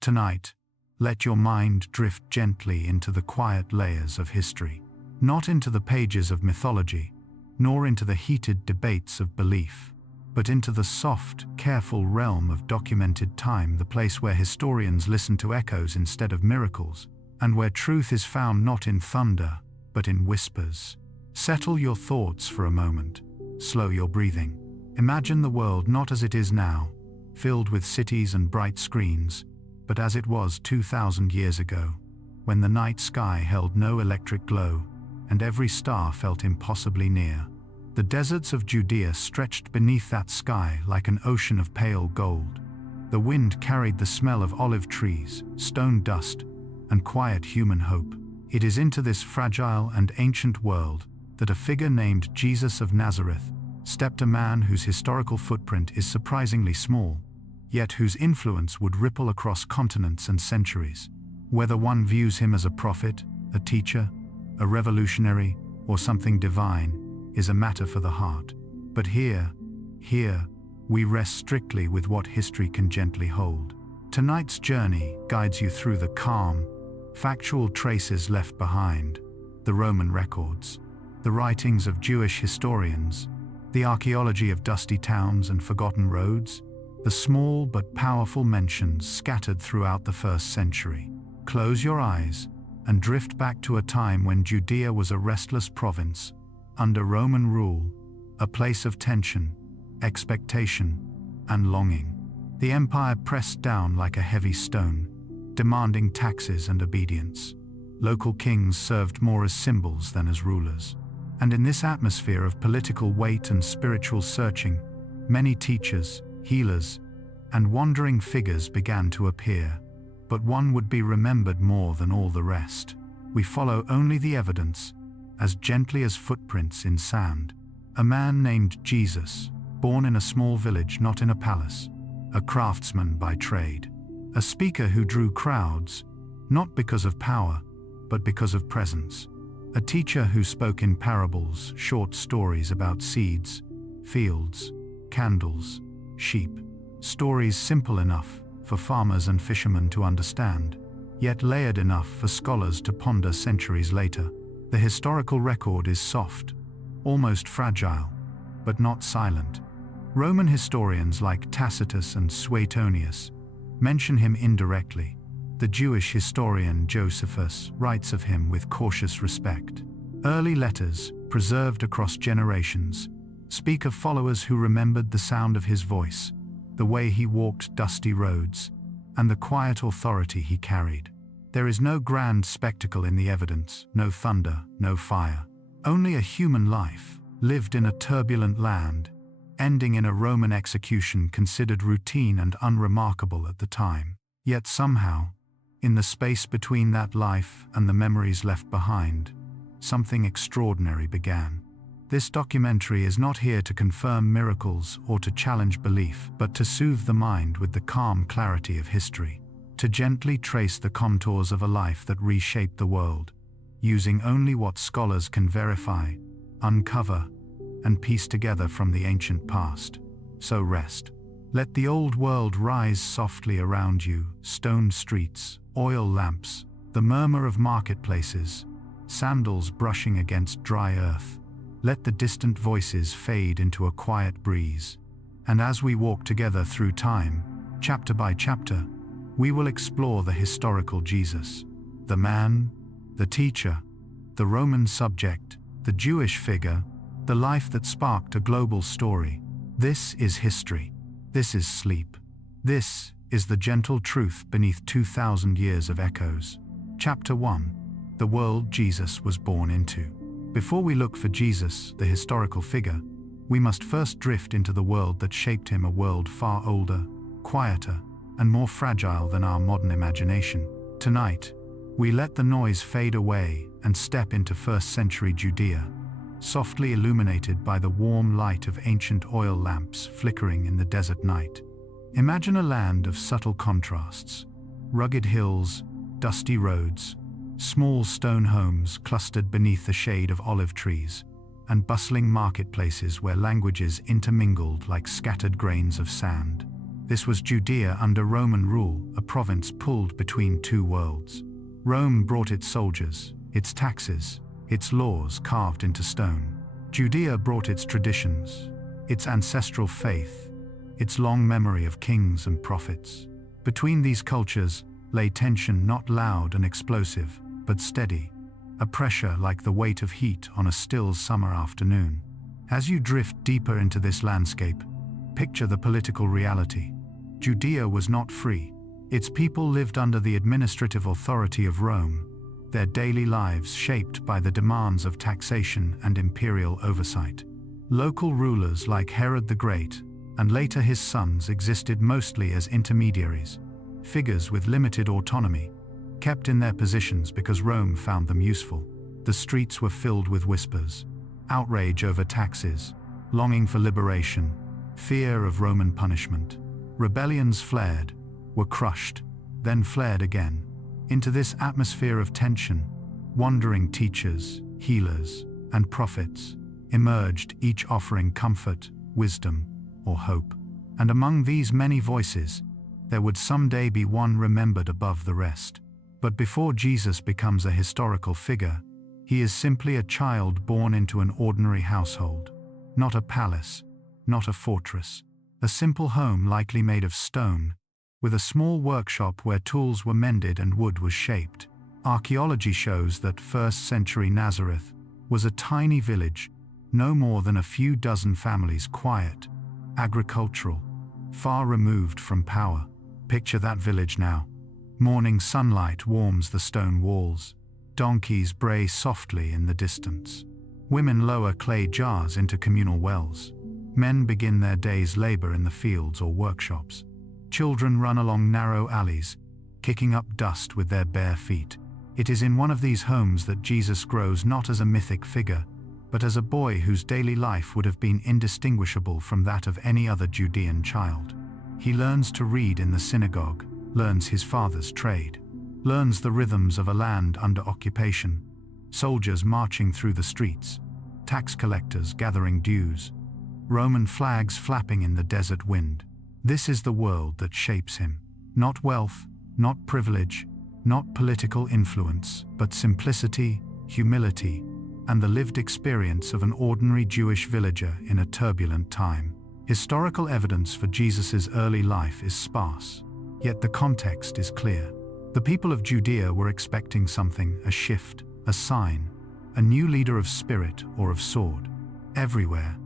Tonight, let your mind drift gently into the quiet layers of history, not into the pages of mythology, nor into the heated debates of belief, but into the soft, careful realm of documented time, the place where historians listen to echoes instead of miracles, and where truth is found not in thunder, but in whispers. Settle your thoughts for a moment. Slow your breathing. Imagine the world not as it is now, filled with cities and bright screens, but as it was 2,000 years ago, when the night sky held no electric glow, and every star felt impossibly near. The deserts of Judea stretched beneath that sky like an ocean of pale gold. The wind carried the smell of olive trees, stone dust, and quiet human hope. It is into this fragile and ancient world that a figure named Jesus of Nazareth stepped, a man whose historical footprint is surprisingly small, yet whose influence would ripple across continents and centuries. Whether one views him as a prophet, a teacher, a revolutionary, or something divine, is a matter for the heart. But here, we rest strictly with what history can gently hold. Tonight's journey guides you through the calm, factual traces left behind, the Roman records, the writings of Jewish historians, the archaeology of dusty towns and forgotten roads, the small but powerful mentions scattered throughout the first century. Close your eyes and drift back to a time when Judea was a restless province, under Roman rule, a place of tension, expectation, and longing. The empire pressed down like a heavy stone, demanding taxes and obedience. Local kings served more as symbols than as rulers. And in this atmosphere of political weight and spiritual searching, many teachers, healers, and wandering figures began to appear. But one would be remembered more than all the rest. We follow only the evidence, as gently as footprints in sand. A man named Jesus, born in a small village, not in a palace, a craftsman by trade, a speaker who drew crowds, not because of power, but because of presence, a teacher who spoke in parables, short stories about seeds, fields, candles, sheep, stories simple enough for farmers and fishermen to understand, yet layered enough for scholars to ponder centuries later. The historical record is soft, almost fragile, but not silent. Roman historians like Tacitus and Suetonius mention him indirectly. The Jewish historian Josephus writes of him with cautious respect. Early letters, preserved across generations, speak of followers who remembered the sound of his voice, the way he walked dusty roads, and the quiet authority he carried. There is no grand spectacle in the evidence, no thunder, no fire. Only a human life, lived in a turbulent land, ending in a Roman execution considered routine and unremarkable at the time. Yet somehow, in the space between that life and the memories left behind, something extraordinary began. This documentary is not here to confirm miracles or to challenge belief, but to soothe the mind with the calm clarity of history, to gently trace the contours of a life that reshaped the world, using only what scholars can verify, uncover, and piece together from the ancient past. So rest. Let the old world rise softly around you, stone streets, oil lamps, the murmur of marketplaces, sandals brushing against dry earth. Let the distant voices fade into a quiet breeze. And as we walk together through time, chapter by chapter, we will explore the historical Jesus, the man, the teacher, the Roman subject, the Jewish figure, the life that sparked a global story. This is history. This is sleep. This is the gentle truth beneath 2,000 years of echoes. Chapter 1. The world Jesus was born into. Before we look for Jesus, the historical figure, we must first drift into the world that shaped him, a world far older, quieter, and more fragile than our modern imagination. Tonight, we let the noise fade away and step into first-century Judea, softly illuminated by the warm light of ancient oil lamps flickering in the desert night. Imagine a land of subtle contrasts: rugged hills, dusty roads, small stone homes clustered beneath the shade of olive trees, and bustling marketplaces where languages intermingled like scattered grains of sand. This was Judea under Roman rule, a province pulled between two worlds. Rome brought its soldiers, its taxes, its laws carved into stone. Judea brought its traditions, its ancestral faith, its long memory of kings and prophets. Between these cultures lay tension not loud and explosive, but steady, a pressure like the weight of heat on a still summer afternoon. As you drift deeper into this landscape, picture the political reality. Judea was not free. Its people lived under the administrative authority of Rome, their daily lives shaped by the demands of taxation and imperial oversight. Local rulers like Herod the Great, and later his sons, existed mostly as intermediaries, figures with limited autonomy, kept in their positions because Rome found them useful. The streets were filled with whispers, outrage over taxes, longing for liberation, fear of Roman punishment. Rebellions flared, were crushed, then flared again. Into this atmosphere of tension, wandering teachers, healers, and prophets emerged, each offering comfort, wisdom, or hope. And among these many voices, there would someday be one remembered above the rest. But before Jesus becomes a historical figure, he is simply a child born into an ordinary household. Not a palace, not a fortress, a simple home likely made of stone, with a small workshop where tools were mended and wood was shaped. Archaeology shows that 1st century Nazareth was a tiny village, no more than a few dozen families, quiet, agricultural, far removed from power. Picture that village now. Morning sunlight warms the stone walls. Donkeys bray softly in the distance. Women lower clay jars into communal wells. Men begin their day's labor in the fields or workshops. Children run along narrow alleys, kicking up dust with their bare feet. It is in one of these homes that Jesus grows, not as a mythic figure, but as a boy whose daily life would have been indistinguishable from that of any other Judean child. He learns to read in the synagogue, learns his father's trade, learns the rhythms of a land under occupation, soldiers marching through the streets, tax collectors gathering dues, Roman flags flapping in the desert wind. This is the world that shapes him. Not wealth, not privilege, not political influence, but simplicity, humility, and the lived experience of an ordinary Jewish villager in a turbulent time. Historical evidence for Jesus' early life is sparse, yet the context is clear. The people of Judea were expecting something, a shift, a sign, a new leader of spirit or of sword. Everywhere,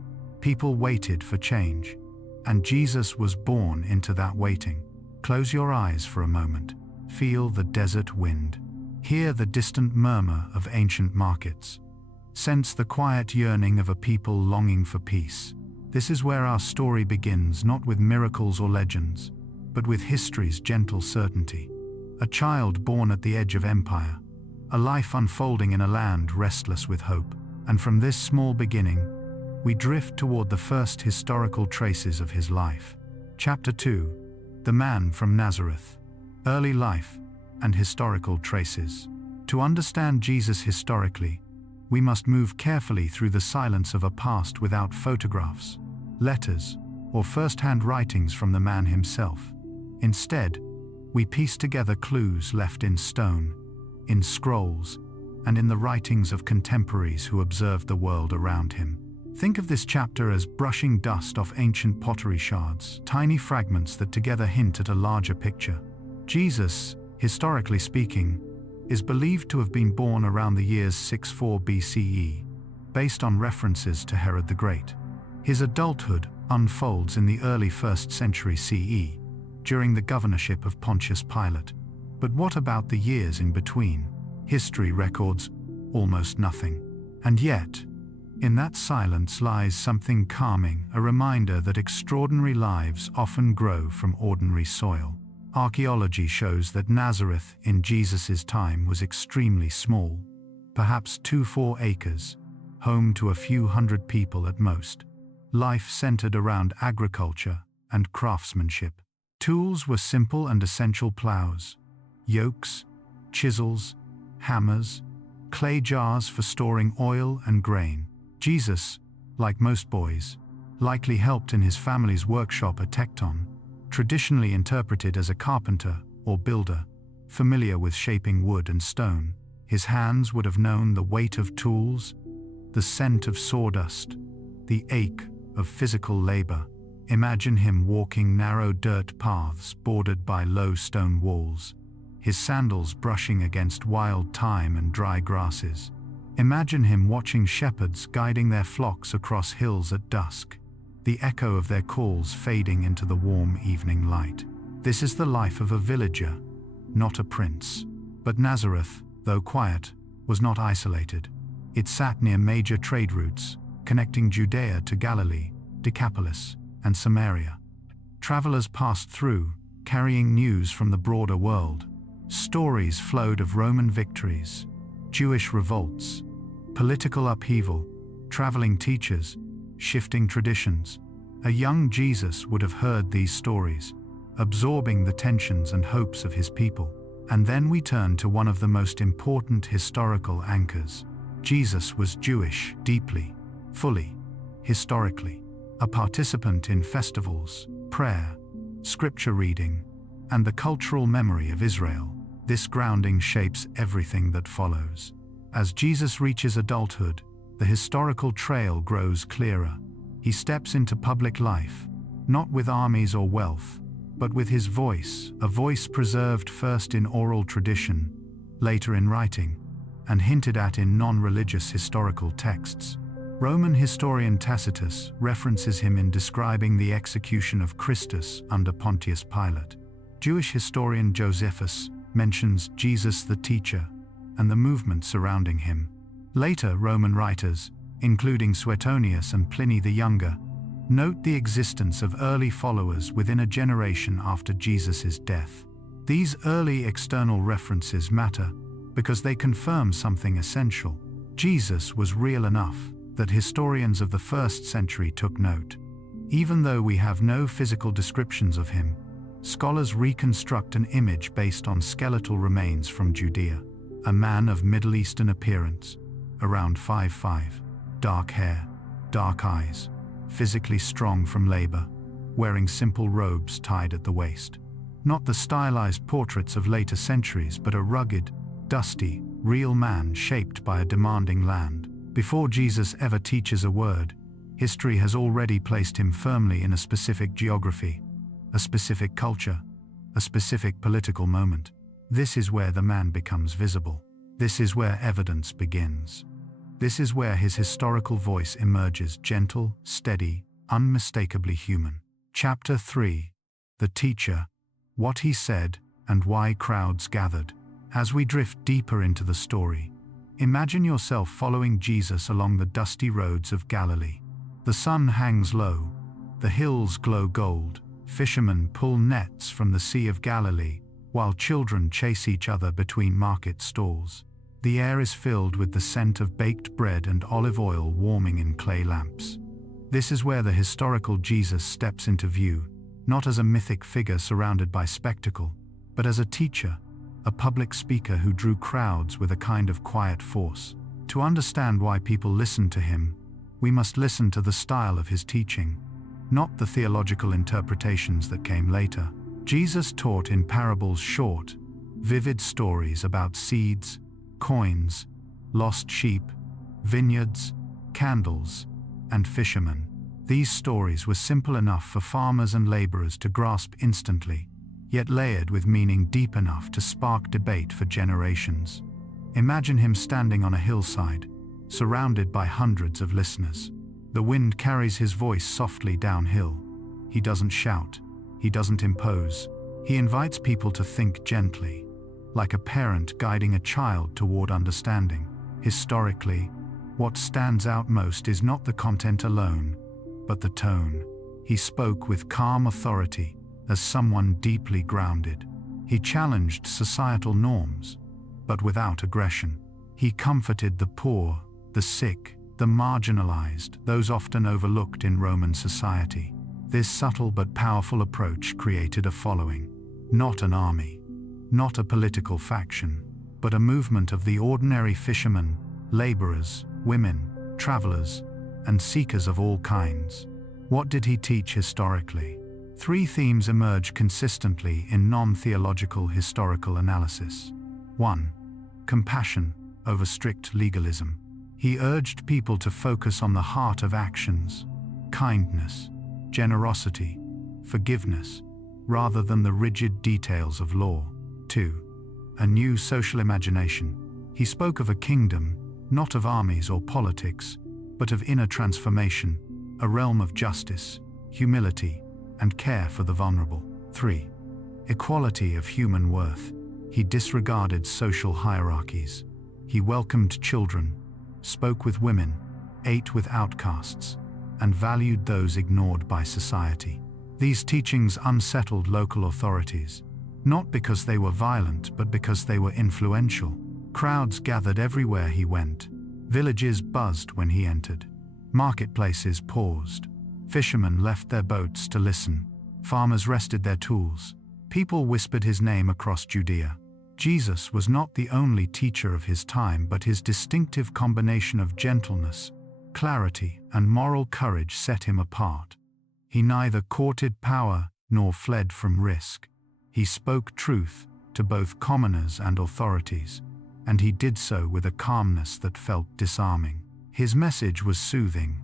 people waited for change, and Jesus was born into that waiting. Close your eyes for a moment. Feel the desert wind. Hear the distant murmur of ancient markets. Sense the quiet yearning of a people longing for peace. This is where our story begins, not with miracles or legends, but with history's gentle certainty. A child born at the edge of empire, a life unfolding in a land restless with hope. And from this small beginning, we drift toward the first historical traces of his life. Chapter 2. The Man from Nazareth. Early life and historical traces. To understand Jesus historically, we must move carefully through the silence of a past without photographs, letters, or first-hand writings from the man himself. Instead, we piece together clues left in stone, in scrolls, and in the writings of contemporaries who observed the world around him. Think of this chapter as brushing dust off ancient pottery shards, tiny fragments that together hint at a larger picture. Jesus, historically speaking, is believed to have been born around the years 64 BCE, based on references to Herod the Great. His adulthood unfolds in the early 1st century CE, during the governorship of Pontius Pilate. But what about the years in between? History records almost nothing. And yet, in that silence lies something calming, a reminder that extraordinary lives often grow from ordinary soil. Archaeology shows that Nazareth in Jesus' time was extremely small, perhaps 2-4 acres, home to a few hundred people at most. Life centered around agriculture and craftsmanship. Tools were simple and essential: plows, yokes, chisels, hammers, clay jars for storing oil and grain. Jesus, like most boys, likely helped in his family's workshop at Tecton, traditionally interpreted as a carpenter or builder, familiar with shaping wood and stone. His hands would have known the weight of tools, the scent of sawdust, the ache of physical labor. Imagine him walking narrow dirt paths bordered by low stone walls, his sandals brushing against wild thyme and dry grasses. Imagine him watching shepherds guiding their flocks across hills at dusk, the echo of their calls fading into the warm evening light. This is the life of a villager, not a prince. But Nazareth, though quiet, was not isolated. It sat near major trade routes, connecting Judea to Galilee, Decapolis, and Samaria. Travelers passed through, carrying news from the broader world. Stories flowed of Roman victories, Jewish revolts, political upheaval, traveling teachers, shifting traditions. A young Jesus would have heard these stories, absorbing the tensions and hopes of his people. And then we turn to one of the most important historical anchors. Jesus was Jewish, deeply, fully, historically, a participant in festivals, prayer, scripture reading, and the cultural memory of Israel. This grounding shapes everything that follows. As Jesus reaches adulthood, the historical trail grows clearer. He steps into public life, not with armies or wealth, but with his voice, a voice preserved first in oral tradition, later in writing, and hinted at in non-religious historical texts. Roman historian Tacitus references him in describing the execution of Christus under Pontius Pilate. Jewish historian Josephus mentions Jesus the teacher and the movement surrounding him. Later Roman writers, including Suetonius and Pliny the Younger, note the existence of early followers within a generation after Jesus' death. These early external references matter because they confirm something essential. Jesus was real enough that historians of the first century took note. Even though we have no physical descriptions of him, scholars reconstruct an image based on skeletal remains from Judea. A man of Middle Eastern appearance, around 5'5", dark hair, dark eyes, physically strong from labor, wearing simple robes tied at the waist. Not the stylized portraits of later centuries, but a rugged, dusty, real man shaped by a demanding land. Before Jesus ever teaches a word, history has already placed him firmly in a specific geography, a specific culture, a specific political moment. This is where the man becomes visible. This is where evidence begins. This is where his historical voice emerges, gentle, steady, unmistakably human. Chapter 3. The Teacher, What He Said, and Why Crowds Gathered. As we drift deeper into the story, imagine yourself following Jesus along the dusty roads of Galilee. The sun hangs low, the hills glow gold, fishermen pull nets from the Sea of Galilee, while children chase each other between market stalls. The air is filled with the scent of baked bread and olive oil warming in clay lamps. This is where the historical Jesus steps into view, not as a mythic figure surrounded by spectacle, but as a teacher, a public speaker who drew crowds with a kind of quiet force. To understand why people listened to him, we must listen to the style of his teaching, not the theological interpretations that came later. Jesus taught in parables, short, vivid stories about seeds, coins, lost sheep, vineyards, candles, and fishermen. These stories were simple enough for farmers and laborers to grasp instantly, yet layered with meaning deep enough to spark debate for generations. Imagine him standing on a hillside, surrounded by hundreds of listeners. The wind carries his voice softly downhill. He doesn't shout. He doesn't impose. He invites people to think gently, like a parent guiding a child toward understanding. Historically, what stands out most is not the content alone, but the tone. He spoke with calm authority, as someone deeply grounded. He challenged societal norms, but without aggression. He comforted the poor, the sick, the marginalized, those often overlooked in Roman society. This subtle but powerful approach created a following, not an army, not a political faction, but a movement of the ordinary fishermen, laborers, women, travelers, and seekers of all kinds. What did he teach historically? Three themes emerge consistently in non-theological historical analysis. 1. Compassion over strict legalism. He urged people to focus on the heart of actions, kindness, generosity, forgiveness, rather than the rigid details of law. 2. A new social imagination. He spoke of a kingdom, not of armies or politics, but of inner transformation, a realm of justice, humility, and care for the vulnerable. 3. Equality of human worth. He disregarded social hierarchies. He welcomed children, spoke with women, ate with outcasts, and valued those ignored by society. These teachings unsettled local authorities, not because they were violent, but because they were influential. Crowds gathered everywhere he went. Villages buzzed when he entered. Marketplaces paused. Fishermen left their boats to listen. Farmers rested their tools. People whispered his name across Judea. Jesus was not the only teacher of his time, but his distinctive combination of gentleness, clarity, and moral courage set him apart. He neither courted power nor fled from risk. He spoke truth to both commoners and authorities, and he did so with a calmness that felt disarming. His message was soothing,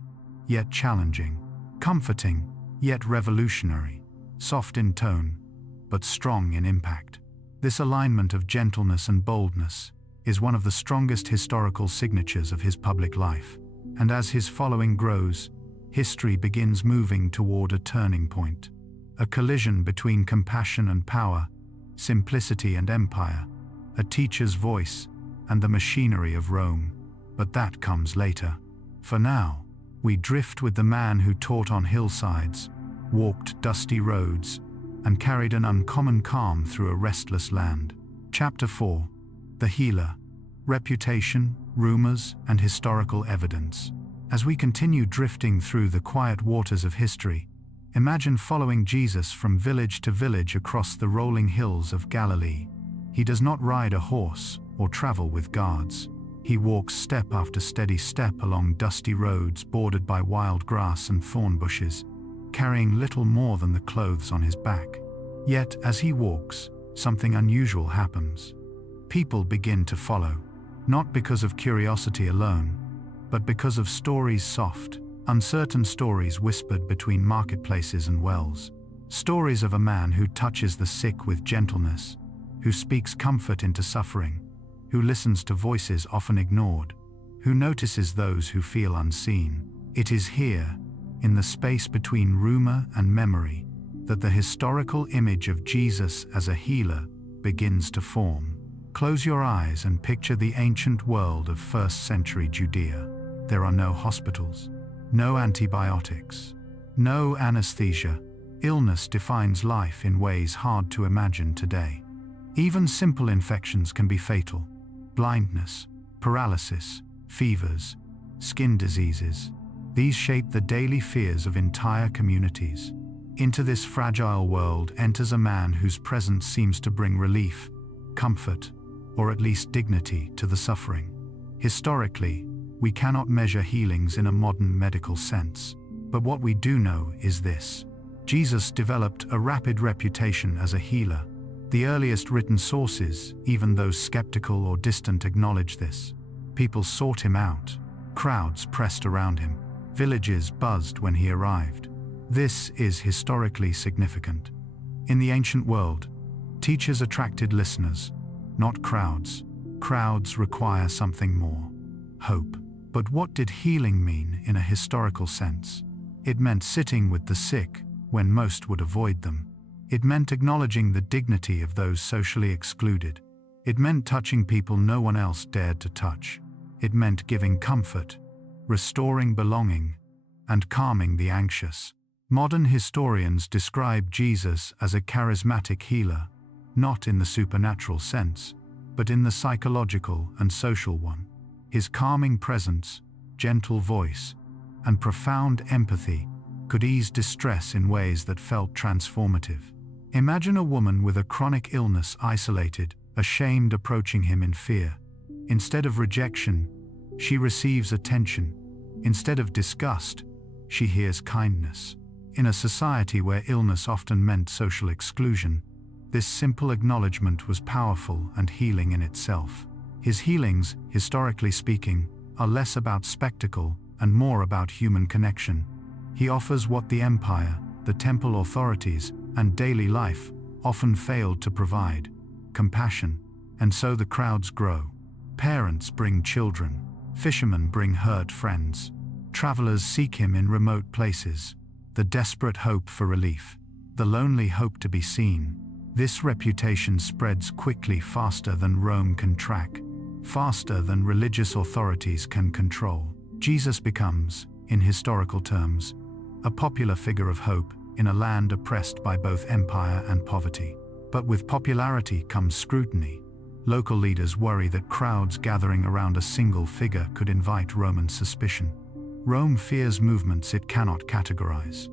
yet challenging, comforting, yet revolutionary, soft in tone, but strong in impact. This alignment of gentleness and boldness is one of the strongest historical signatures of his public life, and as his following grows, history begins moving toward a turning point, a collision between compassion and power, simplicity and empire, a teacher's voice and the machinery of Rome. But that comes later. For now, we drift with the man who taught on hillsides, walked dusty roads, and carried an uncommon calm through a restless land. Chapter 4. The Healer. Reputation, rumors, and historical evidence. As we continue drifting through the quiet waters of history, imagine following Jesus from village to village across the rolling hills of Galilee. He does not ride a horse or travel with guards. He walks step after steady step along dusty roads bordered by wild grass and thorn bushes, carrying little more than the clothes on his back. Yet, as he walks, something unusual happens. People begin to follow, not because of curiosity alone, but because of stories, soft, uncertain stories whispered between marketplaces and wells. Stories of a man who touches the sick with gentleness, who speaks comfort into suffering, who listens to voices often ignored, who notices those who feel unseen. It is here, in the space between rumor and memory, that the historical image of Jesus as a healer begins to form. Close your eyes and picture the ancient world of first-century Judea. There are no hospitals, no antibiotics, no anesthesia. Illness defines life in ways hard to imagine today. Even simple infections can be fatal. Blindness, paralysis, fevers, skin diseases. These shape the daily fears of entire communities. Into this fragile world enters a man whose presence seems to bring relief, comfort, or at least dignity to the suffering. Historically, we cannot measure healings in a modern medical sense. But what we do know is this: Jesus developed a rapid reputation as a healer. The earliest written sources, even those skeptical or distant, acknowledge this. People sought him out. Crowds pressed around him. Villages buzzed when he arrived. This is historically significant. In the ancient world, teachers attracted listeners, not crowds. Crowds require something more: hope. But what did healing mean in a historical sense? It meant sitting with the sick when most would avoid them. It meant acknowledging the dignity of those socially excluded. It meant touching people no one else dared to touch. It meant giving comfort, restoring belonging, and calming the anxious. Modern historians describe Jesus as a charismatic healer, not in the supernatural sense, but in the psychological and social one. His calming presence, gentle voice, and profound empathy could ease distress in ways that felt transformative. Imagine a woman with a chronic illness, isolated, ashamed, approaching him in fear. Instead of rejection, she receives attention. Instead of disgust, she hears kindness. In a society where illness often meant social exclusion, this simple acknowledgement was powerful and healing in itself. His healings, historically speaking, are less about spectacle and more about human connection. He offers what the empire, the temple authorities, and daily life often failed to provide: compassion. And so the crowds grow. Parents bring children, fishermen bring hurt friends, travelers seek him in remote places, the desperate hope for relief, the lonely hope to be seen. This reputation spreads quickly, faster than Rome can track, faster than religious authorities can control. Jesus becomes, in historical terms, a popular figure of hope in a land oppressed by both empire and poverty. But with popularity comes scrutiny. Local leaders worry that crowds gathering around a single figure could invite Roman suspicion. Rome fears movements it cannot categorize.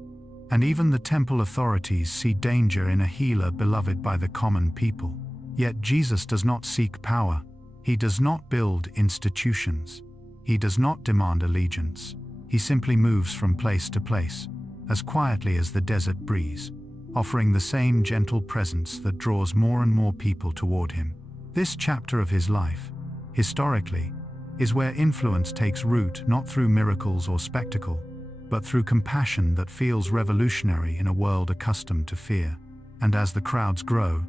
And even the temple authorities see danger in a healer beloved by the common people. Yet Jesus does not seek power. He does not build institutions. He does not demand allegiance. He simply moves from place to place, as quietly as the desert breeze, offering the same gentle presence that draws more and more people toward him. This chapter of his life, historically, is where influence takes root, not through miracles or spectacle, but through compassion that feels revolutionary in a world accustomed to fear. And as the crowds grow,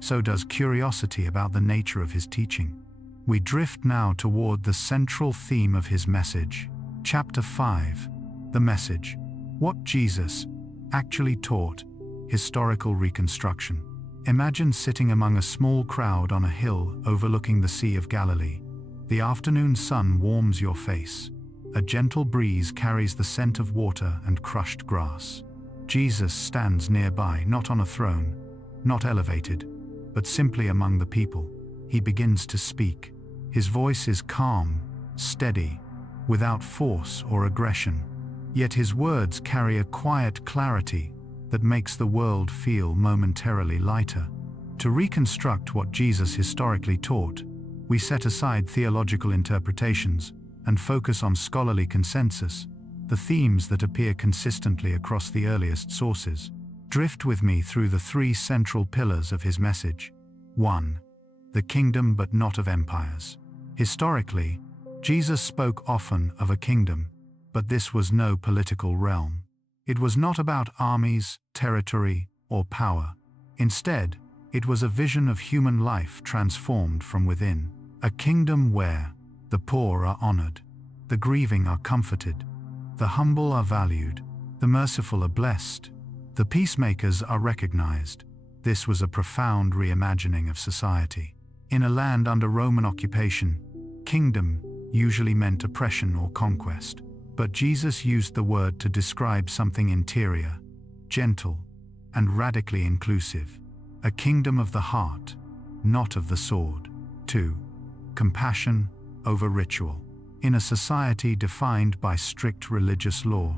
so does curiosity about the nature of his teaching. We drift now toward the central theme of his message. Chapter 5. The message. What Jesus actually taught. Historical reconstruction. Imagine sitting among a small crowd on a hill overlooking the Sea of Galilee. The afternoon sun warms your face. A gentle breeze carries the scent of water and crushed grass. Jesus stands nearby, not on a throne, not elevated, but simply among the people. He begins to speak. His voice is calm, steady, without force or aggression. Yet his words carry a quiet clarity that makes the world feel momentarily lighter. To reconstruct what Jesus historically taught, we set aside theological interpretations and focus on scholarly consensus, the themes that appear consistently across the earliest sources. Drift with me through the three central pillars of his message. 1. The kingdom but not of empires. Historically, Jesus spoke often of a kingdom, but this was no political realm. It was not about armies, territory, or power. Instead, it was a vision of human life transformed from within. A kingdom where the poor are honored, the grieving are comforted, the humble are valued, the merciful are blessed, the peacemakers are recognized. This was a profound reimagining of society. In a land under Roman occupation, kingdom usually meant oppression or conquest. But Jesus used the word to describe something interior, gentle, and radically inclusive. A kingdom of the heart, not of the sword. 2. Compassion over ritual. In a society defined by strict religious law,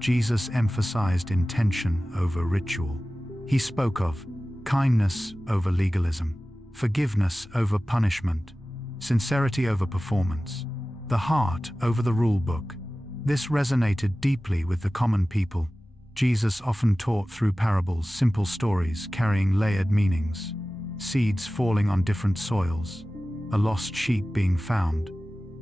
Jesus emphasized intention over ritual. He spoke of kindness over legalism, forgiveness over punishment, sincerity over performance, the heart over the rule book. This resonated deeply with the common people. Jesus often taught through parables, simple stories carrying layered meanings, seeds falling on different soils, a lost sheep being found,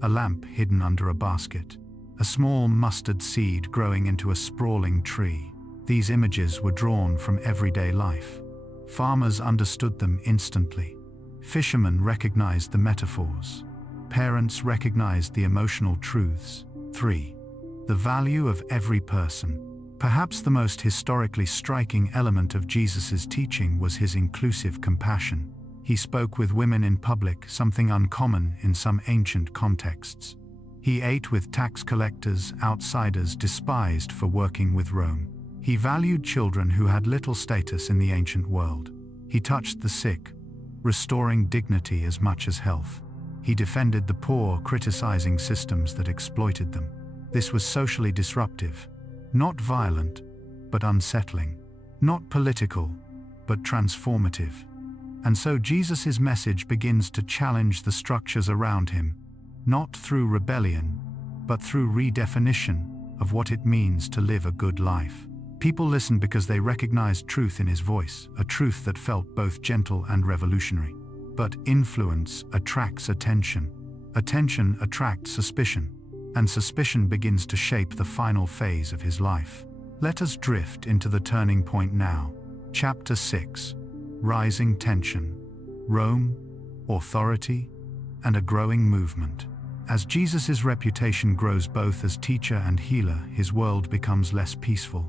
a lamp hidden under a basket, a small mustard seed growing into a sprawling tree. These images were drawn from everyday life. Farmers understood them instantly. Fishermen recognized the metaphors. Parents recognized the emotional truths. 3. The value of every person. Perhaps the most historically striking element of Jesus' teaching was his inclusive compassion. He spoke with women in public, something uncommon in some ancient contexts. He ate with tax collectors, outsiders despised for working with Rome. He valued children who had little status in the ancient world. He touched the sick, restoring dignity as much as health. He defended the poor, criticizing systems that exploited them. This was socially disruptive, not violent, but unsettling, not political, but transformative. And so Jesus' message begins to challenge the structures around him, not through rebellion, but through redefinition of what it means to live a good life. People listened because they recognized truth in his voice, a truth that felt both gentle and revolutionary. But influence attracts attention. Attention attracts suspicion. And suspicion begins to shape the final phase of his life. Let us drift into the turning point now. Chapter 6. Rising tension. Rome, authority, and a growing movement. As Jesus' reputation grows both as teacher and healer, his world becomes less peaceful.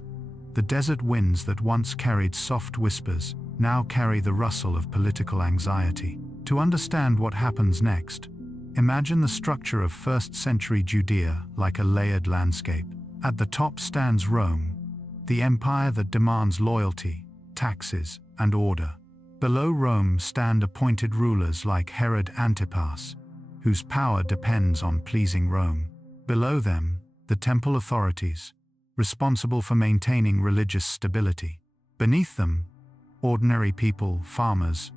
The desert winds that once carried soft whispers now carry the rustle of political anxiety. To understand what happens next, imagine the structure of first-century Judea like a layered landscape. At the top stands Rome, the empire that demands loyalty, taxes, and order. Below Rome stand appointed rulers like Herod Antipas, whose power depends on pleasing Rome. Below them, the temple authorities, responsible for maintaining religious stability. Beneath them, ordinary people, farmers,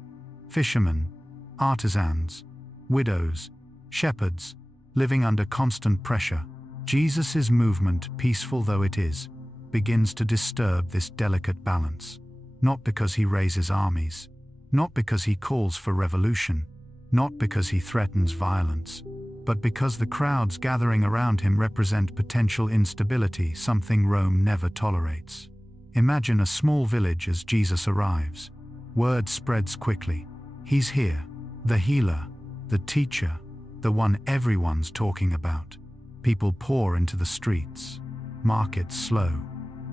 fishermen, artisans, widows, shepherds, living under constant pressure. Jesus' movement, peaceful though it is, begins to disturb this delicate balance. Not because he raises armies, not because he calls for revolution, not because he threatens violence, but because the crowds gathering around him represent potential instability, something Rome never tolerates. Imagine a small village as Jesus arrives. Word spreads quickly. He's here, the healer, the teacher, the one everyone's talking about. People pour into the streets. Markets slow.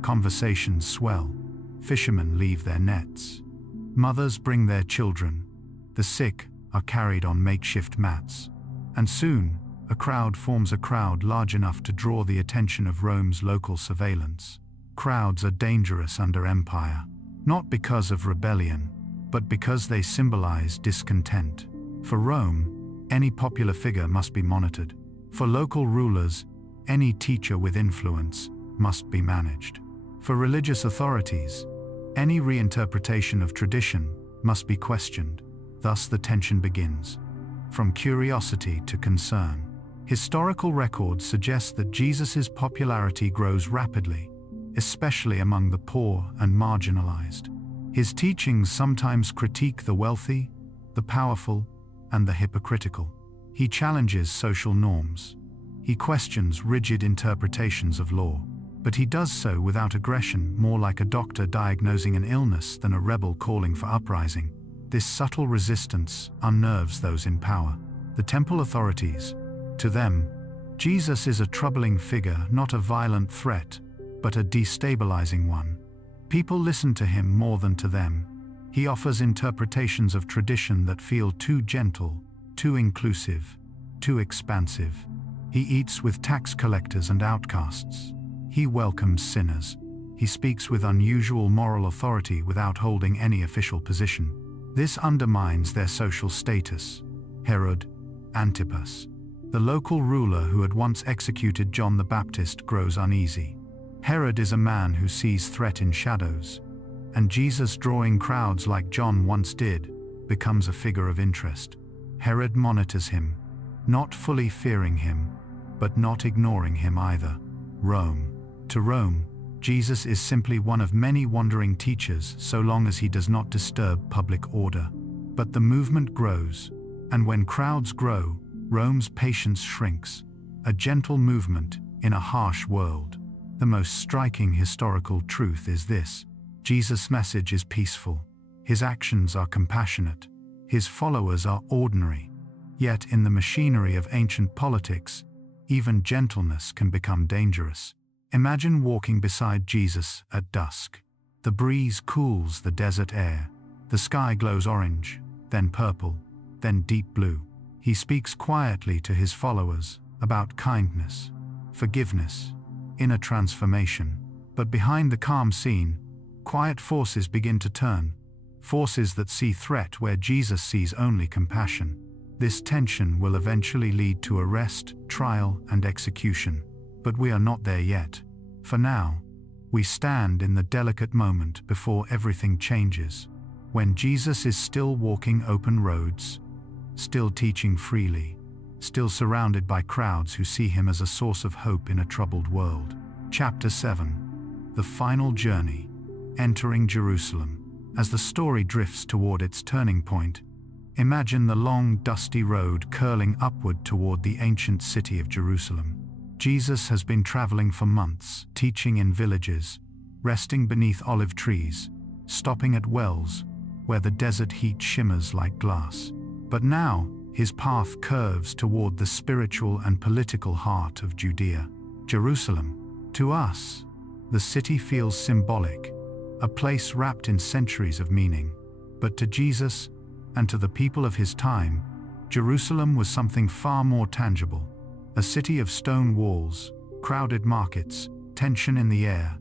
Conversations swell. Fishermen leave their nets. Mothers bring their children. The sick are carried on makeshift mats. And soon, a crowd forms, a crowd large enough to draw the attention of Rome's local surveillance. Crowds are dangerous under empire, not because of rebellion, but because they symbolize discontent. For Rome, any popular figure must be monitored. For local rulers, any teacher with influence must be managed. For religious authorities, any reinterpretation of tradition must be questioned. Thus the tension begins. From curiosity to concern. Historical records suggest that Jesus' popularity grows rapidly, especially among the poor and marginalized. His teachings sometimes critique the wealthy, the powerful, and the hypocritical. He challenges social norms. He questions rigid interpretations of law. But he does so without aggression, more like a doctor diagnosing an illness than a rebel calling for uprising. This subtle resistance unnerves those in power, the temple authorities. To them, Jesus is a troubling figure, not a violent threat, but a destabilizing one. People listen to him more than to them. He offers interpretations of tradition that feel too gentle, too inclusive, too expansive. He eats with tax collectors and outcasts. He welcomes sinners. He speaks with unusual moral authority without holding any official position. This undermines their social status. Herod Antipas, the local ruler who had once executed John the Baptist, grows uneasy. Herod is a man who sees threat in shadows, and Jesus, drawing crowds like John once did, becomes a figure of interest. Herod monitors him, not fully fearing him, but not ignoring him either. Rome. To Rome, Jesus is simply one of many wandering teachers so long as he does not disturb public order. But the movement grows, and when crowds grow, Rome's patience shrinks. A gentle movement in a harsh world. The most striking historical truth is this: Jesus' message is peaceful. His actions are compassionate. His followers are ordinary. Yet in the machinery of ancient politics, even gentleness can become dangerous. Imagine walking beside Jesus at dusk. The breeze cools the desert air. The sky glows orange, then purple, then deep blue. He speaks quietly to his followers about kindness, forgiveness, inner transformation. But behind the calm scene, quiet forces begin to turn, forces that see threat where Jesus sees only compassion. This tension will eventually lead to arrest, trial, and execution. But we are not there yet. For now, we stand in the delicate moment before everything changes, when Jesus is still walking open roads, still teaching freely, still surrounded by crowds who see him as a source of hope in a troubled world. Chapter 7. the final journey, entering Jerusalem. As the story drifts toward its turning point, imagine the long, dusty road curling upward toward the ancient city of Jerusalem. Jesus has been traveling for months, teaching in villages, resting beneath olive trees, stopping at wells, where the desert heat shimmers like glass. But now, his path curves toward the spiritual and political heart of Judea. Jerusalem. To us, the city feels symbolic, a place wrapped in centuries of meaning. But to Jesus, and to the people of his time, Jerusalem was something far more tangible. A city of stone walls, crowded markets, tension in the air,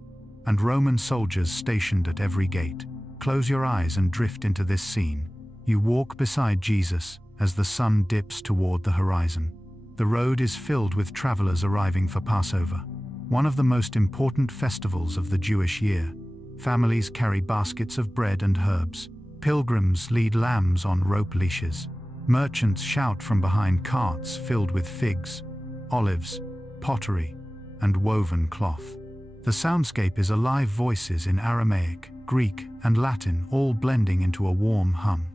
and Roman soldiers stationed at every gate. Close your eyes and drift into this scene. You walk beside Jesus as the sun dips toward the horizon. The road is filled with travelers arriving for Passover, one of the most important festivals of the Jewish year. Families carry baskets of bread and herbs. Pilgrims lead lambs on rope leashes. Merchants shout from behind carts filled with figs, olives, pottery, and woven cloth. The soundscape is alive, voices in Aramaic, Greek, and Latin all blending into a warm hum.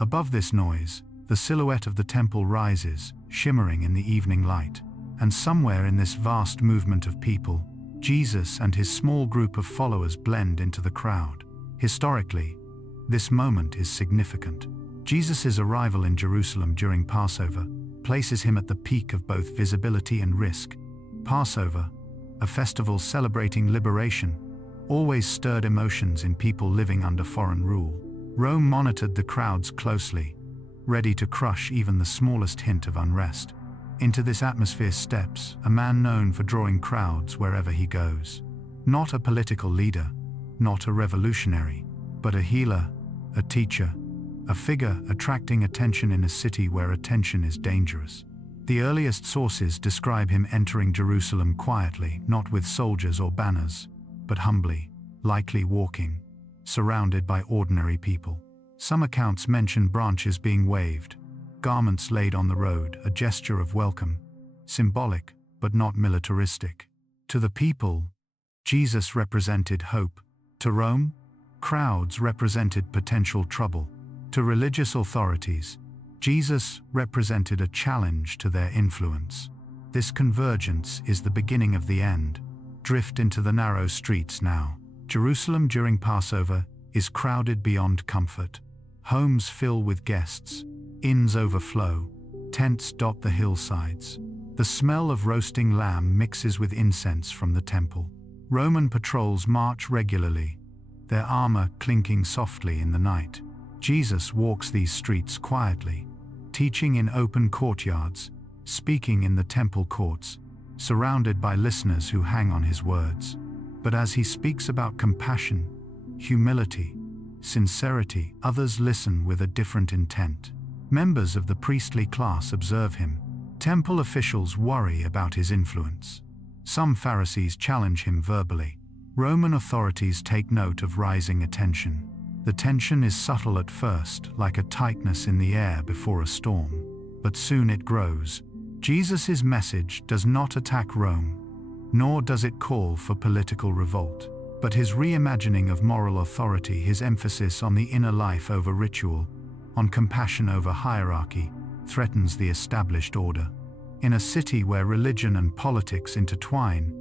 Above this noise, the silhouette of the temple rises, shimmering in the evening light. And somewhere in this vast movement of people, Jesus and his small group of followers blend into the crowd. Historically, this moment is significant. Jesus' arrival in Jerusalem during Passover places him at the peak of both visibility and risk. Passover, a festival celebrating liberation, always stirred emotions in people living under foreign rule. Rome monitored the crowds closely, ready to crush even the smallest hint of unrest. Into this atmosphere steps a man known for drawing crowds wherever he goes. Not a political leader, not a revolutionary, but a healer, a teacher, a figure attracting attention in a city where attention is dangerous. The earliest sources describe him entering Jerusalem quietly, not with soldiers or banners, but humbly, likely walking, surrounded by ordinary people. Some accounts mention branches being waved, garments laid on the road, a gesture of welcome, symbolic but not militaristic. To the people, Jesus represented hope. To Rome, crowds represented potential trouble. To religious authorities, Jesus represented a challenge to their influence. This convergence is the beginning of the end. Drift into the narrow streets now. Jerusalem during Passover is crowded beyond comfort. Homes fill with guests, inns overflow, tents dot the hillsides. The smell of roasting lamb mixes with incense from the temple. Roman patrols march regularly, their armor clinking softly in the night. Jesus walks these streets quietly, teaching in open courtyards, speaking in the temple courts, surrounded by listeners who hang on his words. But as he speaks about compassion, humility, sincerity, others listen with a different intent. Members of the priestly class observe him. Temple officials worry about his influence. Some Pharisees challenge him verbally. Roman authorities take note of rising attention. The tension is subtle at first, like a tightness in the air before a storm. But soon it grows. Jesus' message does not attack Rome, nor does it call for political revolt. But his reimagining of moral authority, his emphasis on the inner life over ritual, on compassion over hierarchy, threatens the established order. In a city where religion and politics intertwine,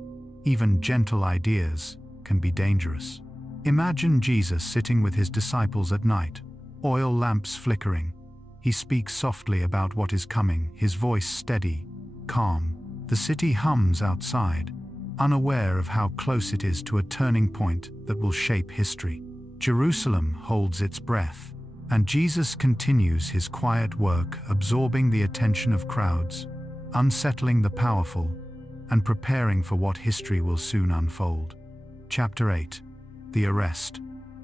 even gentle ideas can be dangerous. Imagine Jesus sitting with his disciples at night, oil lamps flickering. He speaks softly about what is coming, his voice steady, calm. The city hums outside, unaware of how close it is to a turning point that will shape history. Jerusalem holds its breath, and Jesus continues his quiet work, absorbing the attention of crowds, unsettling the powerful, and preparing for what history will soon unfold. Chapter 8. The Arrest.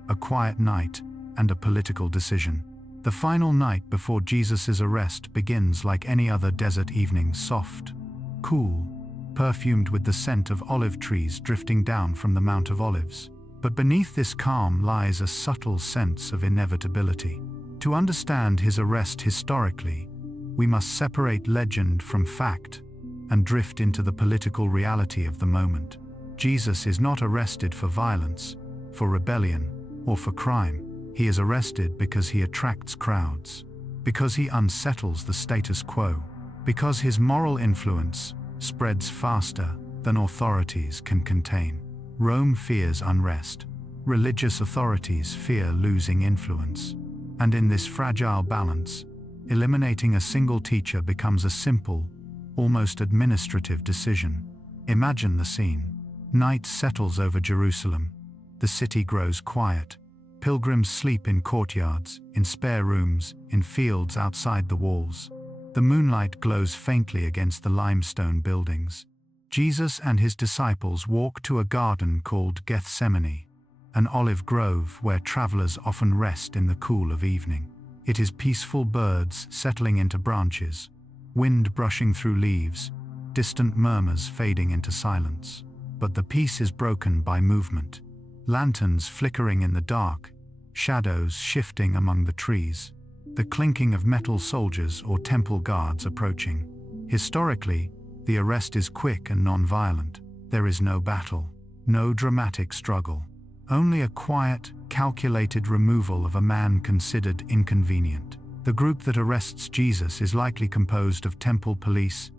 A quiet night and a political decision. The final night before Jesus' arrest begins like any other desert evening, soft, cool, perfumed with the scent of olive trees drifting down from the Mount of Olives. But beneath this calm lies a subtle sense of inevitability. To understand his arrest historically, we must separate legend from fact and drift into the political reality of the moment. Jesus is not arrested for violence, for rebellion, or for crime. He is arrested because he attracts crowds, because he unsettles the status quo, because his moral influence spreads faster than authorities can contain. Rome fears unrest. Religious authorities fear losing influence. And in this fragile balance, eliminating a single teacher becomes a simple, almost administrative decision. Imagine the scene. Night settles over Jerusalem. The city grows quiet. Pilgrims sleep in courtyards, in spare rooms, in fields outside the walls. The moonlight glows faintly against the limestone buildings. Jesus and his disciples walk to a garden called Gethsemane, an olive grove where travelers often rest in the cool of evening. It is peaceful, birds settling into branches, wind brushing through leaves, distant murmurs fading into silence. But the peace is broken by movement. Lanterns flickering in the dark, shadows shifting among the trees, the clinking of metal soldiers or temple guards approaching. Historically, the arrest is quick and non-violent. There is no battle, no dramatic struggle, only a quiet, calculated removal of a man considered inconvenient. The group that arrests Jesus is likely composed of temple police,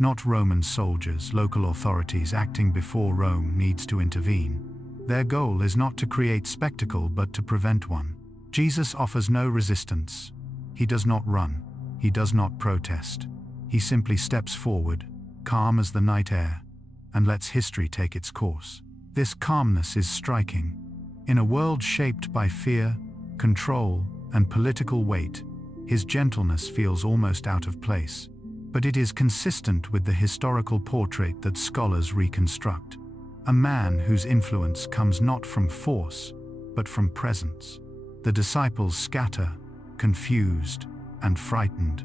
not Roman soldiers, local authorities acting before Rome needs to intervene. Their goal is not to create spectacle but to prevent one. Jesus offers no resistance. He does not run. He does not protest. He simply steps forward, calm as the night air, and lets history take its course. This calmness is striking. In a world shaped by fear, control, and political weight, his gentleness feels almost out of place. But it is consistent with the historical portrait that scholars reconstruct. A man whose influence comes not from force, but from presence. The disciples scatter, confused and frightened.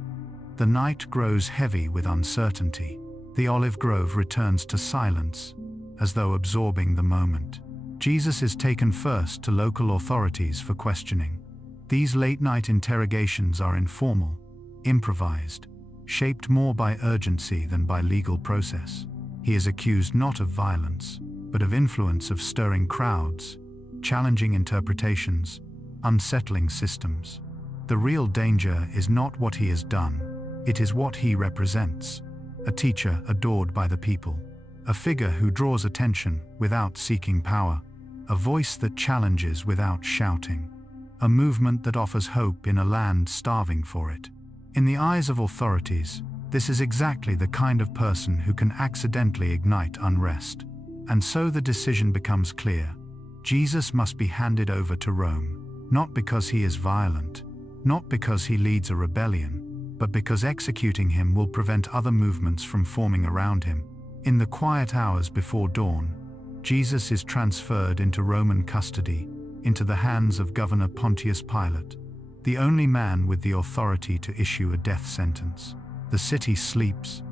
The night grows heavy with uncertainty. The olive grove returns to silence, as though absorbing the moment. Jesus is taken first to local authorities for questioning. These late-night interrogations are informal, improvised, shaped more by urgency than by legal process. He is accused not of violence, but of influence, of stirring crowds, challenging interpretations, unsettling systems. The real danger is not what he has done, it is what he represents. A teacher adored by the people, a figure who draws attention without seeking power, a voice that challenges without shouting, a movement that offers hope in a land starving for it. In the eyes of authorities, this is exactly the kind of person who can accidentally ignite unrest. And so the decision becomes clear. Jesus must be handed over to Rome, not because he is violent, not because he leads a rebellion, but because executing him will prevent other movements from forming around him. In the quiet hours before dawn, Jesus is transferred into Roman custody, into the hands of Governor Pontius Pilate, the only man with the authority to issue a death sentence. The city sleeps,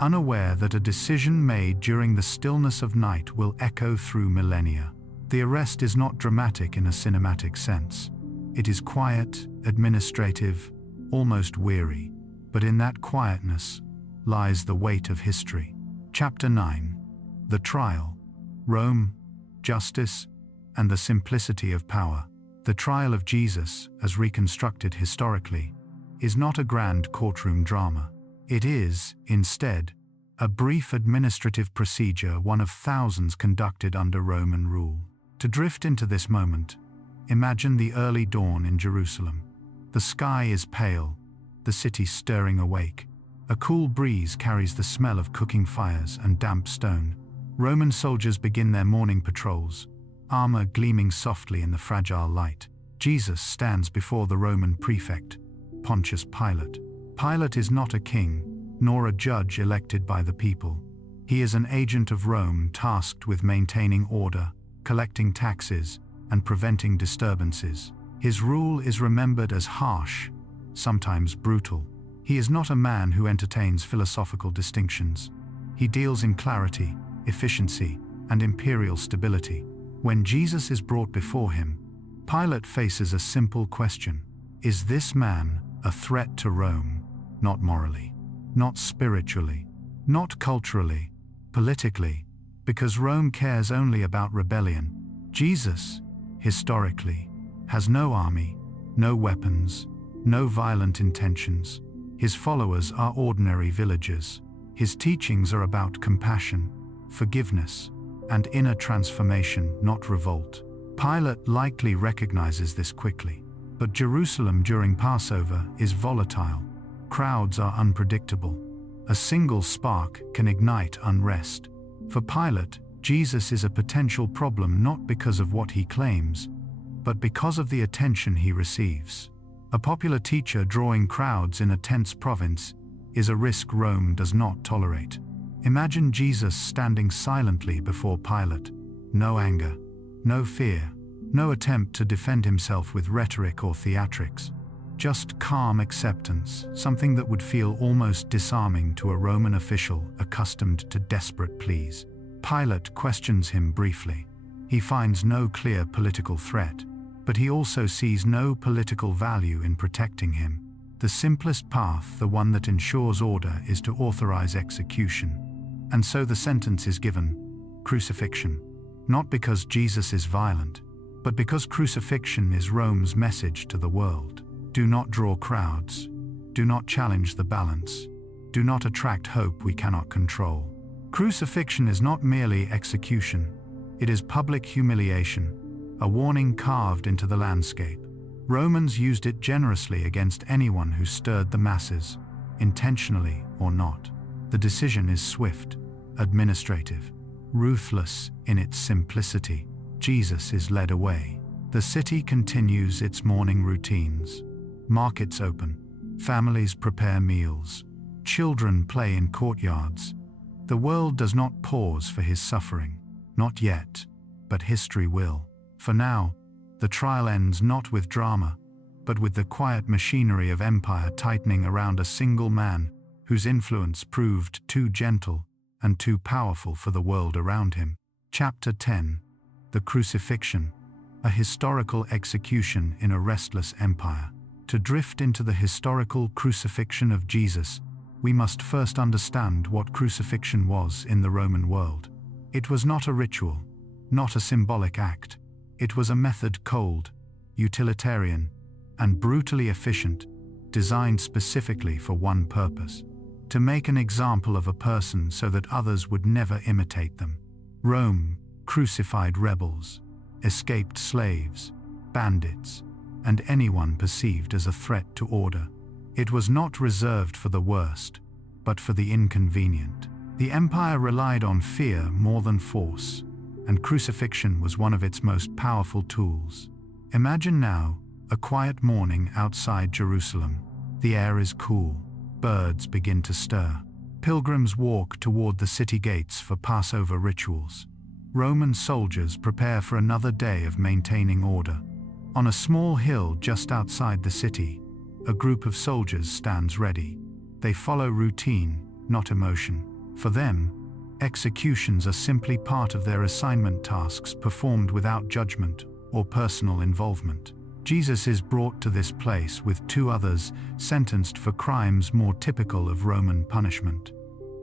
unaware that a decision made during the stillness of night will echo through millennia. The arrest is not dramatic in a cinematic sense. It is quiet, administrative, almost weary. But in that quietness lies the weight of history. Chapter 9. The Trial. Rome, Justice, and the Simplicity of Power. The trial of Jesus, as reconstructed historically, is not a grand courtroom drama. It is, instead, a brief administrative procedure, one of thousands conducted under Roman rule. To drift into this moment, imagine the early dawn in Jerusalem. The sky is pale, the city stirring awake. A cool breeze carries the smell of cooking fires and damp stone. Roman soldiers begin their morning patrols, armor gleaming softly in the fragile light. Jesus stands before the Roman prefect, Pontius Pilate. Pilate is not a king, nor a judge elected by the people. He is an agent of Rome tasked with maintaining order, collecting taxes, and preventing disturbances. His rule is remembered as harsh, sometimes brutal. He is not a man who entertains philosophical distinctions. He deals in clarity, efficiency, and imperial stability. When Jesus is brought before him, Pilate faces a simple question. Is this man a threat to Rome? Not morally, not spiritually, not culturally, politically, because Rome cares only about rebellion. Jesus, historically, has no army, no weapons, no violent intentions. His followers are ordinary villagers. His teachings are about compassion, forgiveness, and inner transformation, not revolt. Pilate likely recognizes this quickly. But Jerusalem during Passover is volatile. Crowds are unpredictable. A single spark can ignite unrest. For Pilate, Jesus is a potential problem not because of what he claims, but because of the attention he receives. A popular teacher drawing crowds in a tense province is a risk Rome does not tolerate. Imagine Jesus standing silently before Pilate. No anger, no fear, no attempt to defend himself with rhetoric or theatrics. Just calm acceptance, something that would feel almost disarming to a Roman official accustomed to desperate pleas. Pilate questions him briefly. He finds no clear political threat, but he also sees no political value in protecting him. The simplest path, the one that ensures order, is to authorize execution. And so the sentence is given: crucifixion. Not because Jesus is violent, but because crucifixion is Rome's message to the world. Do not draw crowds. Do not challenge the balance. Do not attract hope we cannot control. Crucifixion is not merely execution. It is public humiliation, a warning carved into the landscape. Romans used it generously against anyone who stirred the masses, intentionally or not. The decision is swift, administrative, ruthless in its simplicity. Jesus is led away. The city continues its morning routines. Markets open. Families prepare meals. Children play in courtyards. The world does not pause for his suffering. Not yet, but history will. For now, the trial ends not with drama, but with the quiet machinery of empire tightening around a single man whose influence proved too gentle and too powerful for the world around him. Chapter 10. The Crucifixion, a historical execution in a restless empire. To drift into the historical crucifixion of Jesus, we must first understand what crucifixion was in the Roman world. It was not a ritual, not a symbolic act. It was a method cold, utilitarian, and brutally efficient, designed specifically for one purpose: to make an example of a person so that others would never imitate them. Rome crucified rebels, escaped slaves, bandits, and anyone perceived as a threat to order. It was not reserved for the worst, but for the inconvenient. The empire relied on fear more than force, and crucifixion was one of its most powerful tools. Imagine now a quiet morning outside Jerusalem. The air is cool. Birds begin to stir. Pilgrims walk toward the city gates for Passover rituals. Roman soldiers prepare for another day of maintaining order. On a small hill just outside the city, a group of soldiers stands ready. They follow routine, not emotion. For them, executions are simply part of their assignment, tasks performed without judgment or personal involvement. Jesus is brought to this place with two others sentenced for crimes more typical of Roman punishment.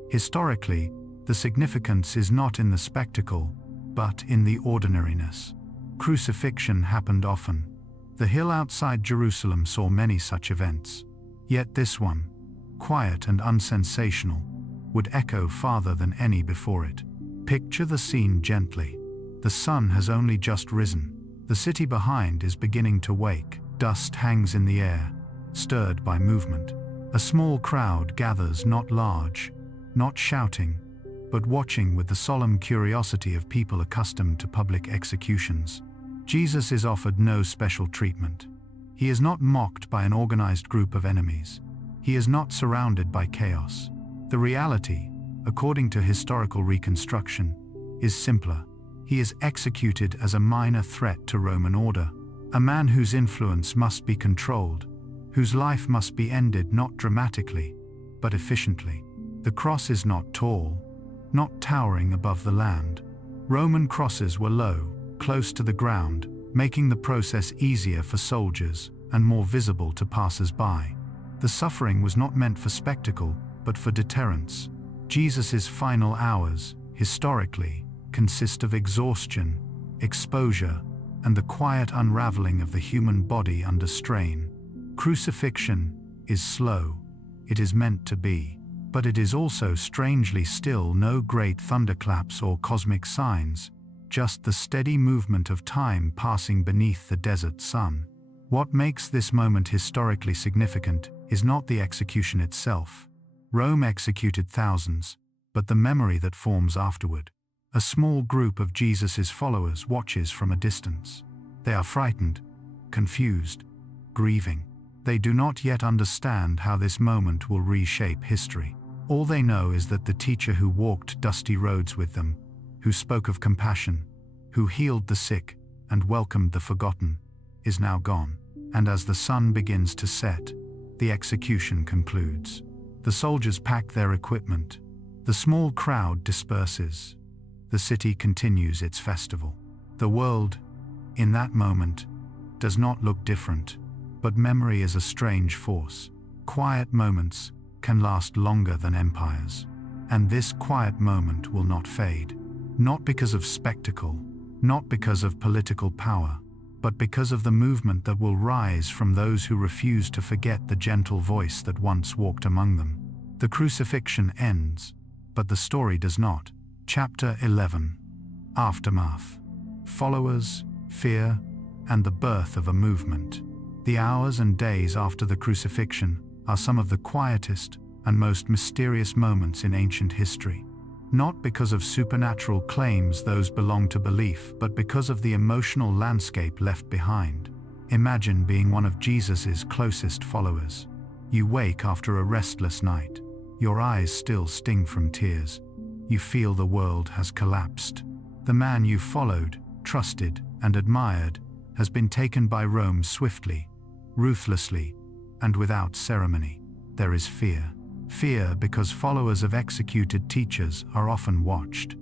Historically, the significance is not in the spectacle, but in the ordinariness. Crucifixion happened often. The hill outside Jerusalem saw many such events. Yet this one, quiet and unsensational, would echo farther than any before it. Picture the scene gently. The sun has only just risen. The city behind is beginning to wake. Dust hangs in the air, stirred by movement. A small crowd gathers, not large, not shouting, but watching with the solemn curiosity of people accustomed to public executions. Jesus is offered no special treatment. He is not mocked by an organized group of enemies. He is not surrounded by chaos. The reality, according to historical reconstruction, is simpler. He is executed as a minor threat to Roman order, a man whose influence must be controlled, whose life must be ended not dramatically, but efficiently. The cross is not tall, not towering above the land. Roman crosses were low, close to the ground, making the process easier for soldiers and more visible to passers-by. The suffering was not meant for spectacle, but for deterrence. Jesus' final hours, historically, consist of exhaustion, exposure, and the quiet unraveling of the human body under strain. Crucifixion is slow, it is meant to be, but it is also strangely still. No great thunderclaps or cosmic signs, just the steady movement of time passing beneath the desert sun. What makes this moment historically significant is not the execution itself. Rome executed thousands, but the memory that forms afterward. A small group of Jesus's followers watches from a distance. They are frightened, confused, grieving. They do not yet understand how this moment will reshape history. All they know is that the teacher who walked dusty roads with them, who spoke of compassion, who healed the sick and welcomed the forgotten, is now gone. And as the sun begins to set, the execution concludes. The soldiers pack their equipment. The small crowd disperses. The city continues its festival. The world, in that moment, does not look different, but memory is a strange force. Quiet moments can last longer than empires. And this quiet moment will not fade. Not because of spectacle, not because of political power, but because of the movement that will rise from those who refuse to forget the gentle voice that once walked among them. The crucifixion ends, but the story does not. Chapter 11. Aftermath. Followers, fear, and the birth of a movement. The hours and days after the crucifixion are some of the quietest and most mysterious moments in ancient history. Not because of supernatural claims those belong to belief, but because of the emotional landscape left behind. Imagine being one of Jesus's closest followers. You wake after a restless night. Your eyes still sting from tears. You feel the world has collapsed. The man you followed, trusted, and admired has been taken by Rome swiftly, ruthlessly, and without ceremony. There is fear. Fear because followers of executed teachers are often watched.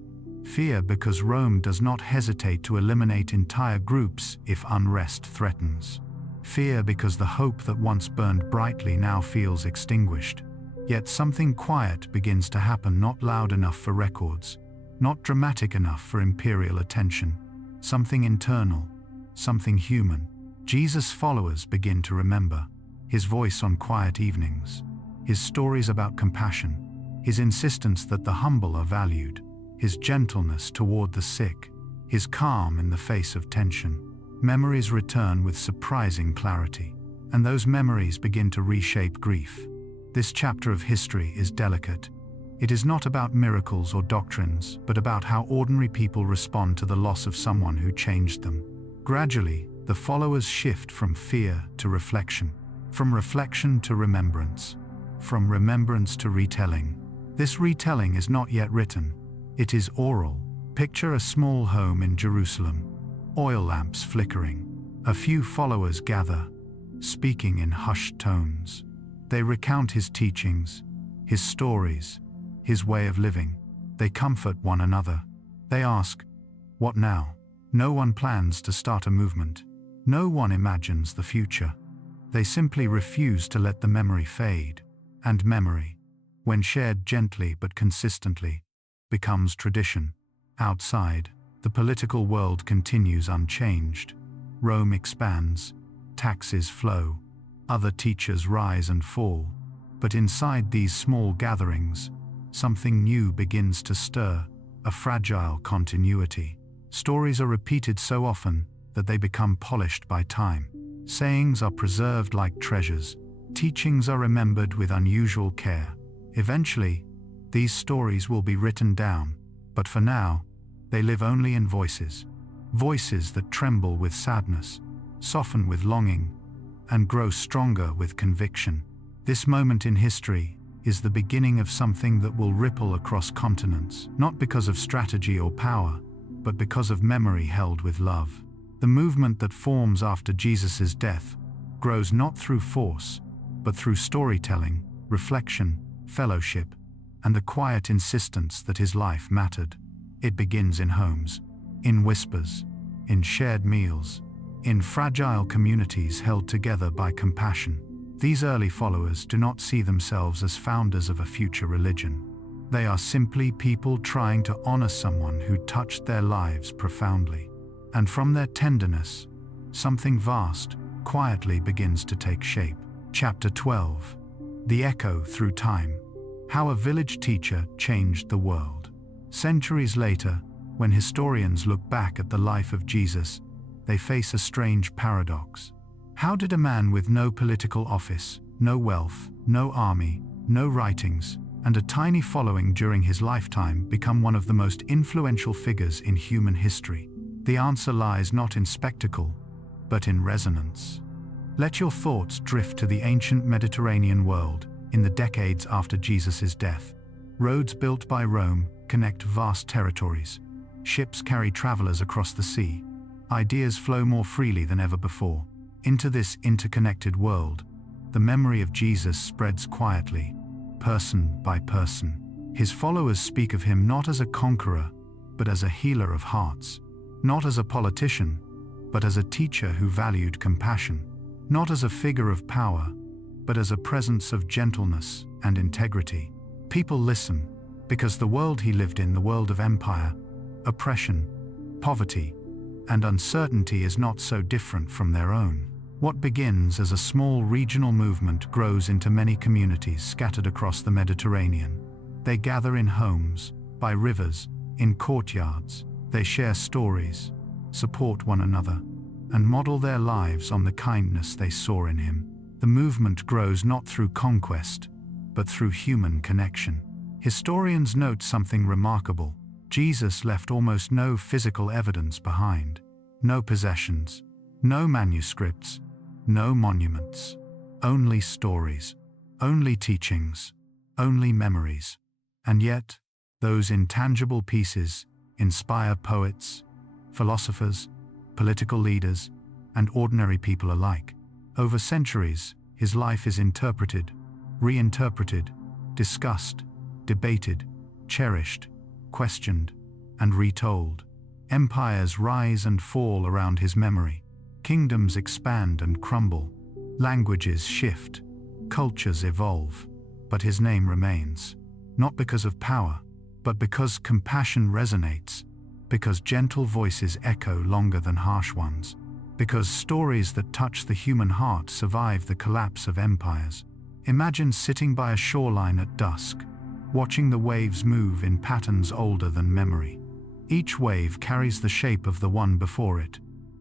Fear because Rome does not hesitate to eliminate entire groups if unrest threatens. Fear because the hope that once burned brightly now feels extinguished. Yet something quiet begins to happen, not loud enough for records, not dramatic enough for imperial attention. Something internal, something human. Jesus' followers begin to remember. His voice on quiet evenings. His stories about compassion, his insistence that the humble are valued, his gentleness toward the sick, his calm in the face of tension. Memories return with surprising clarity, and those memories begin to reshape grief. This chapter of history is delicate. It is not about miracles or doctrines, but about how ordinary people respond to the loss of someone who changed them. Gradually, the followers shift from fear to reflection, from reflection to remembrance, from remembrance to retelling. This retelling is not yet written. It is oral. Picture a small home in Jerusalem. Oil lamps flickering. A few followers gather, speaking in hushed tones. They recount his teachings, his stories, his way of living. They comfort one another. They ask, "What now?" No one plans to start a movement. No one imagines the future. They simply refuse to let the memory fade. And memory, when shared gently but consistently, becomes tradition. Outside, the political world continues unchanged. Rome expands, taxes flow, other teachers rise and fall. But inside these small gatherings, something new begins to stir, a fragile continuity. Stories are repeated so often that they become polished by time. Sayings are preserved like treasures. Teachings are remembered with unusual care. Eventually, these stories will be written down, but for now, they live only in voices. Voices that tremble with sadness, soften with longing, and grow stronger with conviction. This moment in history is the beginning of something that will ripple across continents, not because of strategy or power, but because of memory held with love. The movement that forms after Jesus' death grows not through force, but through storytelling, reflection, fellowship, and the quiet insistence that his life mattered. It begins in homes, in whispers, in shared meals, in fragile communities held together by compassion. These early followers do not see themselves as founders of a future religion. They are simply people trying to honor someone who touched their lives profoundly. And from their tenderness, something vast quietly begins to take shape. Chapter 12. The Echo Through Time. How a Village Teacher Changed the World. Centuries later, when historians look back at the life of Jesus, they face a strange paradox. How did a man with no political office, no wealth, no army, no writings, and a tiny following during his lifetime become one of the most influential figures in human history? The answer lies not in spectacle, but in resonance. Let your thoughts drift to the ancient Mediterranean world in the decades after Jesus' death. Roads built by Rome connect vast territories. Ships carry travelers across the sea. Ideas flow more freely than ever before. Into this interconnected world, the memory of Jesus spreads quietly, person by person. His followers speak of him not as a conqueror, but as a healer of hearts. Not as a politician, but as a teacher who valued compassion. Not as a figure of power, but as a presence of gentleness and integrity. People listen, because the world he lived in, the world of empire, oppression, poverty, and uncertainty, is not so different from their own. What begins as a small regional movement grows into many communities scattered across the Mediterranean. They gather in homes, by rivers, in courtyards. They share stories, support one another, and model their lives on the kindness they saw in him. The movement grows not through conquest, but through human connection. Historians note something remarkable. Jesus left almost no physical evidence behind. No possessions, no manuscripts, no monuments. Only stories, only teachings, only memories. And yet, those intangible pieces inspire poets, philosophers, political leaders, and ordinary people alike. Over centuries, his life is interpreted, reinterpreted, discussed, debated, cherished, questioned, and retold. Empires rise and fall around his memory. Kingdoms expand and crumble. Languages shift. Cultures evolve. But his name remains. Not because of power, but because compassion resonates. Because gentle voices echo longer than harsh ones. Because stories that touch the human heart survive the collapse of empires. Imagine sitting by a shoreline at dusk, watching the waves move in patterns older than memory. Each wave carries the shape of the one before it,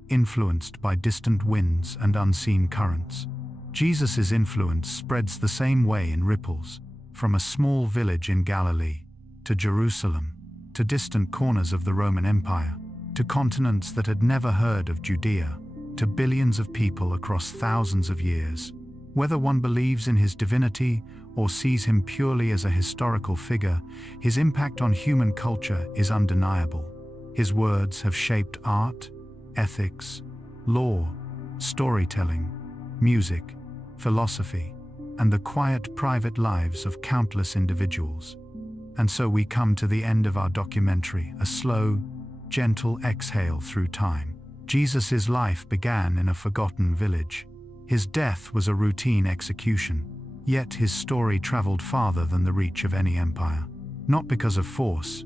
influenced by distant winds and unseen currents. Jesus' influence spreads the same way in ripples, from a small village in Galilee, to Jerusalem, to distant corners of the Roman Empire, to continents that had never heard of Judea, to billions of people across thousands of years. Whether one believes in his divinity or sees him purely as a historical figure, his impact on human culture is undeniable. His words have shaped art, ethics, law, storytelling, music, philosophy, and the quiet private lives of countless individuals. And so we come to the end of our documentary, a slow, gentle exhale through time. Jesus' life began in a forgotten village. His death was a routine execution, yet his story traveled farther than the reach of any empire. Not because of force,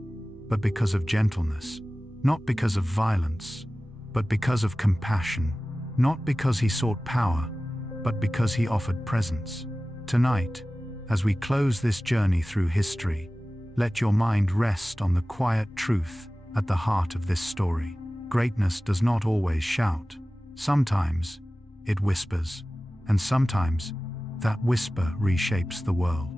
but because of gentleness. Not because of violence, but because of compassion. Not because he sought power, but because he offered presence. Tonight, as we close this journey through history, let your mind rest on the quiet truth at the heart of this story. Greatness does not always shout. Sometimes it whispers, and sometimes that whisper reshapes the world.